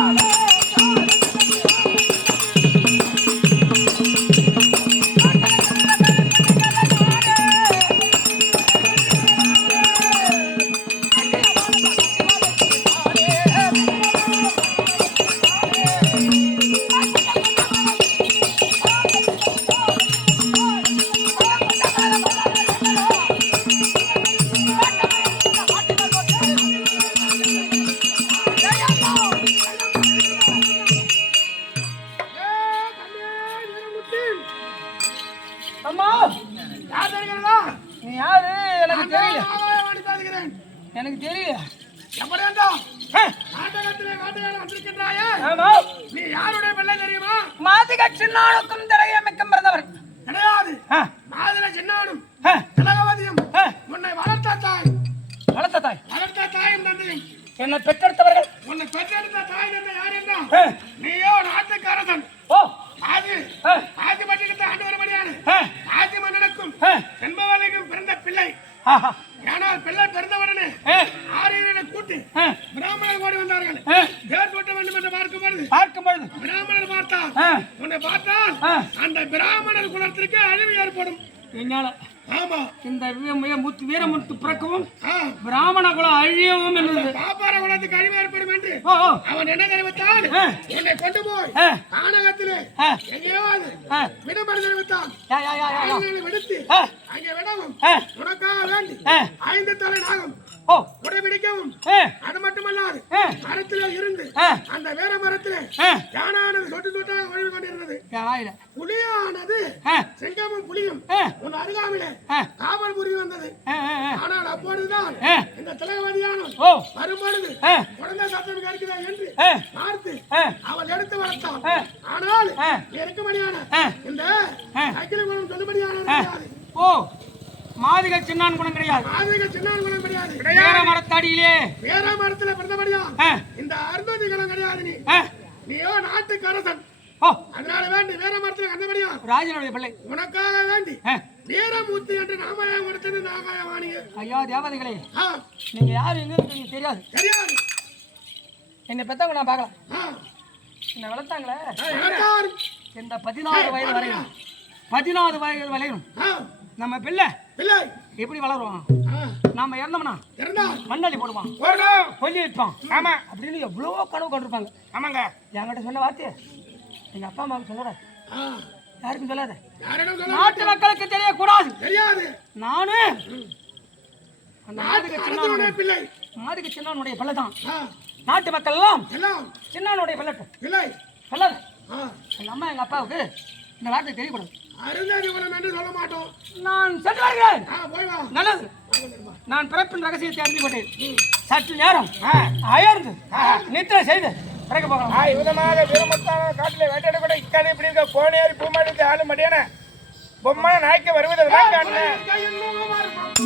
அம்மா வந்திருக்கின்றாயே? ஆமா. நீ யாருடைய பிள்ளை தெரியுமா? மாதிக சின்னானுக்கும் திரையமைக்கும் பிறந்தவர் கிடையாது. சின்னாடும் ஆ, திலகவதியும் உன்னை வளர்த்த தாய். வளர்த்த தாய். வளர்த்த தாயும் தந்தையும் என்னை பெற்றெடுத்தவர்கள் ஆனால் பிள்ளை பிறந்தவுடனே ஆ, ஆரியனை கூட்டி பிராமணர் ஓடி வந்தார்கள். பேர் போட்ட வேண்டும் என்று பார்க்கும்போது பார்க்கும் பொழுது பிராமணர் பார்த்தால் உன்னை பார்த்தால் அந்த பிராமணர் குலத்திற்கு அழிவு ஏற்படும். என்னால இந்த முத்து வீரமுத்து பிறக்கவும் பிராமண குலம் அழியவும் என்பது பாப்பார குலத்துக்கு அழிவு ஏற்படும் என்று அவன் என்ன தெரிவித்தான்? ஆ, உன்னை கொண்டு போய் கானகத்திலே ஆ, எங்கேயோ அது ஆ, விடுபட தெரிவித்தான். விடுத்து அங்கே விடவும் உனக்காக வேண்டி ஐந்து தலை நாகம் ஆ, அது மட்டுமல்லாது மரத்திலே இருந்து அந்த வேற மரத்திலே யானானது சொட்டு சொட்டாக ஒழுகி கொண்டிருந்தது. வாயில. புலியானது. செங்கமும் புலியும் உன் அருகாமிலே ஆ, காவல் புரிய வந்தது. ஆனால் அப்பொழுதுதான். இந்த தலைவதியானவன் ஓ, வரும்பொழுது குழந்தை சத்தம் கேட்கிறா என்று பார்த்து அவள் எடுத்து வளர்த்தான். ஆ. ஆனால். இருக்கும்படியான. இந்த. அகில குணம் சொல்லும்படியான ஓ. மாதிக சின்னான் குணம் கிடையாது. ஆதிக சின்னால் குணம் கிடையாது. வேற மரத்தடியிலே. வேற மரத்துல பிறந்தபடியா இந்த அருந்ததி குணம் கிடையாது நீ. நீயோ நாட்டுக்கு அரசன் ஓ அதனால வேண்டி வேற மரத்துல கண்டபடியா ராஜனுடைய பிள்ளை. உனக்காக வேண்டி வீரமூர்த்தி என்று நாமயம் கொடுத்தது இந்த ஆகாயவாணியே ஐயா தேவதைகளே. நீங்க யாரு எங்க இருக்கீங்க தெரியாது. தெரியாது. என்னை பெத்தவங்க நான் பார்க்கலாம் என்னை வளர்த்தாங்களே. இந்த பதினாறு வயது வரையும் பதினாறு வயது வரையும் நம்ம பிள்ளை பிள்ளை. எப்படி வளருவான்? ஆ, நாம இறந்தோம்னா மண்ணள்ளி போடுவான். கொல்லி வைப்பான். ஆமா அப்படின்னு எவ்வளவோ கனவு கொண்டிருப்பாங்க. ஆமாங்க. என்கிட்ட சொன்ன வார்த்தை எங்க அப்பா அம்மாவுக்கு சொல்லக்கூடாது ஆ, யாருக்கும் சொல்லாத. நாட்டு மக்களுக்கு தெரியக்கூடாது. தெரியாது. நானு. அந்த மாதுக அரசனுடைய சின்னானுடைய பிள்ளை. மாதுக சின்னானுடைய பிள்ளை தான் நாட்டு மக்கள் எல்லாம். சின்னானுடைய பிள்ளைட்டும் பிள்ளை. சொல்லாத. எங்க அம்மா எங்க அப்பாவுக்கு இந்த வார்த்தை தெரியக்கூடாது. அருந்ததி குணம் என்று சொல்ல மாட்டோம். நான் சென்று வருகிறேன். நல்லது. நான் பிறப்பின் ரகசியத்தை அறிந்து கொண்டேன். சற்று நேரம் அயர்ந்து நித்திரை செய்து விதமாக வீரமுத்தான காட்டிலே வேட்டையாட கூட இக்காது. இப்படி இருக்க கோனேரி பூமாடி ஆளு மடியான பொம்மை நாய்க்கு நோகமா இருக்கும்.